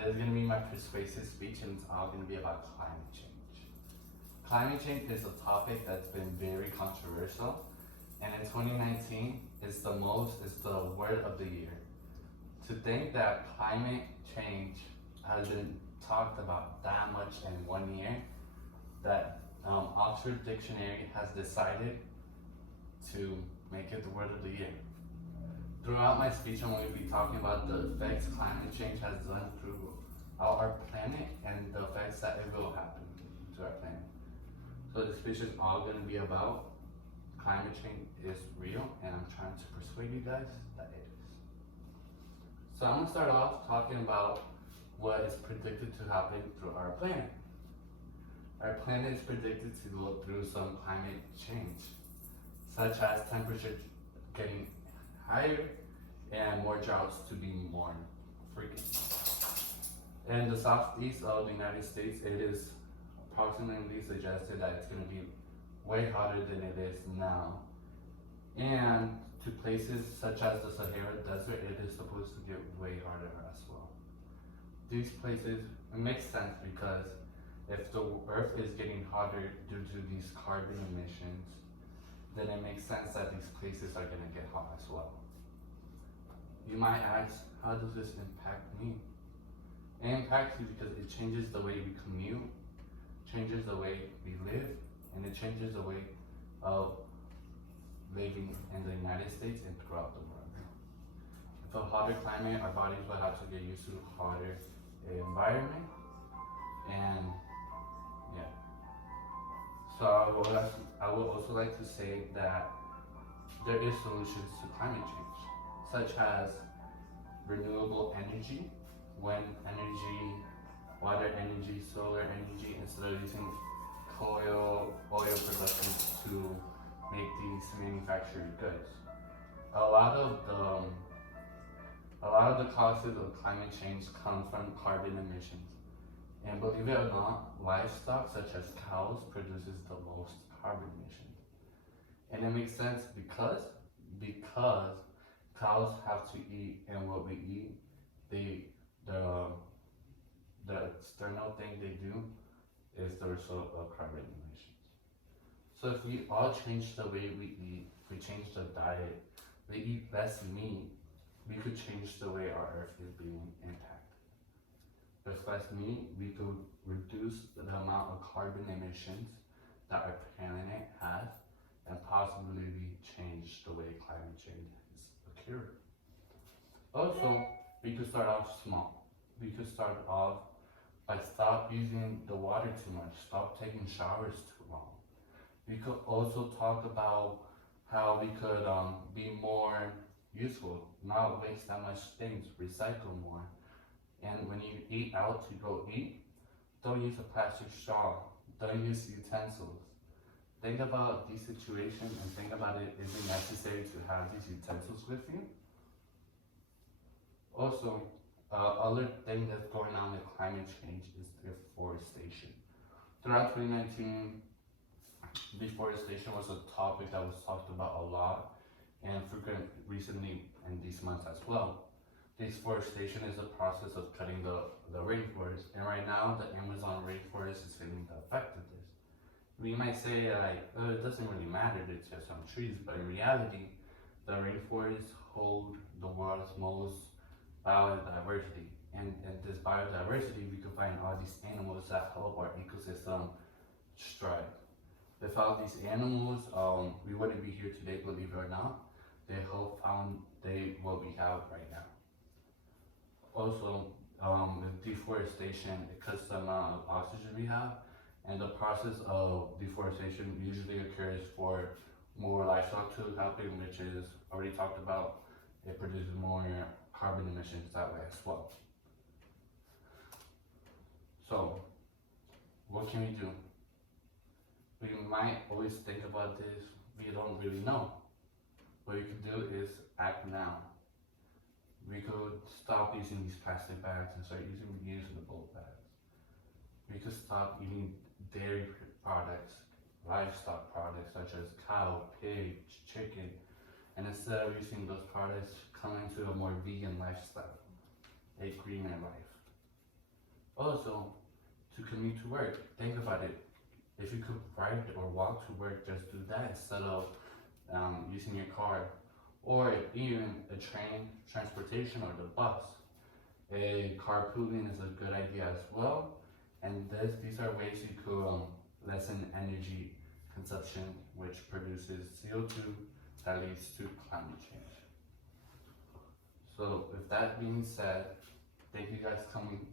This is going to be my persuasive speech, and it's all going to be about climate change. Climate change is a topic that's been very controversial, and in 2019, it's the word of the year. To think that climate change has been talked about that much in 1 year, that Oxford Dictionary has decided to make it the word of the year. Throughout my speech, I'm going to be talking about the effects climate change has done through our planet and the effects that it will happen to our planet. So the speech is all going to be about climate change is real, and I'm trying to persuade you guys that it is. So I'm going to start off talking about what is predicted to happen through our planet. Our planet is predicted to go through some climate change, such as temperature getting higher and more droughts to be more frequent. In the southeast of the United States, it is approximately suggested that it's going to be way hotter than it is now. And to places such as the Sahara Desert, it is supposed to get way hotter as well. These places, it makes sense because if the earth is getting hotter due to these carbon emissions, then it makes sense that these places are going to get hot as well. You might ask, how does this impact me? It impacts you because it changes the way we commute, changes the way we live, and it changes the way of living in the United States and throughout the world. With a hotter climate, our bodies will have to get used to a hotter environment, and yeah. So I would also like to say that there is solutions to climate change, such as renewable energy, wind energy, water energy, solar energy, instead of using oil production to make these manufactured goods. A lot of the causes of climate change come from carbon emissions. And believe it or not, livestock such as cows produces the most carbon emissions. And it makes sense because cows have to eat, and what we eat, the external thing they do is the result of carbon emissions. So if we all change the way we eat, if we change the diet, we eat less meat, we could change the way our earth is being impacted. With less meat, we could reduce the amount of carbon emissions that our planet has, and possibly change the way climate change is occurring. Also, we could start off small. We could start off by stop using the water too much, stop taking showers too long. We could also talk about how we could be more useful, not waste that much things, recycle more. And when you eat out to go eat, don't use a plastic straw, don't use utensils. Think about these situations and think about it, is it necessary to have these utensils with you? Also, other thing that's going on with climate change is deforestation. Throughout 2019, deforestation was a topic that was talked about a lot and frequent recently in these months as well. Deforestation is a process of cutting the rainforest, and right now the Amazon rainforest is feeling the effect of this. We might say like, oh, it doesn't really matter, it's just some trees, but in reality, the rainforests hold the world's most biodiversity. And in this biodiversity, we can find all these animals that help our ecosystem strive. Without these animals, we wouldn't be here today, believe it or not. They help foundate what we have right now. Also, with deforestation, it cuts the amount of oxygen we have, and the process of deforestation usually occurs for more livestock to happen, which is already talked about. It produces more carbon emissions that way as well. So, what can we do? We might always think about this, we don't really know. What we could do is act now. We could stop using these plastic bags and start using reusable bags. We could stop eating dairy products, livestock products such as cow, pig, chicken, and instead of using those products, come into a more vegan lifestyle, a greener life. also to commute to work. Think about it. If you could ride or walk to work, just do that instead of using your car, or even a train transportation or the bus. A carpooling is a good idea as well, and these are ways you could lessen energy consumption, which produces CO2 that leads to climate change. So with that being said, thank you guys coming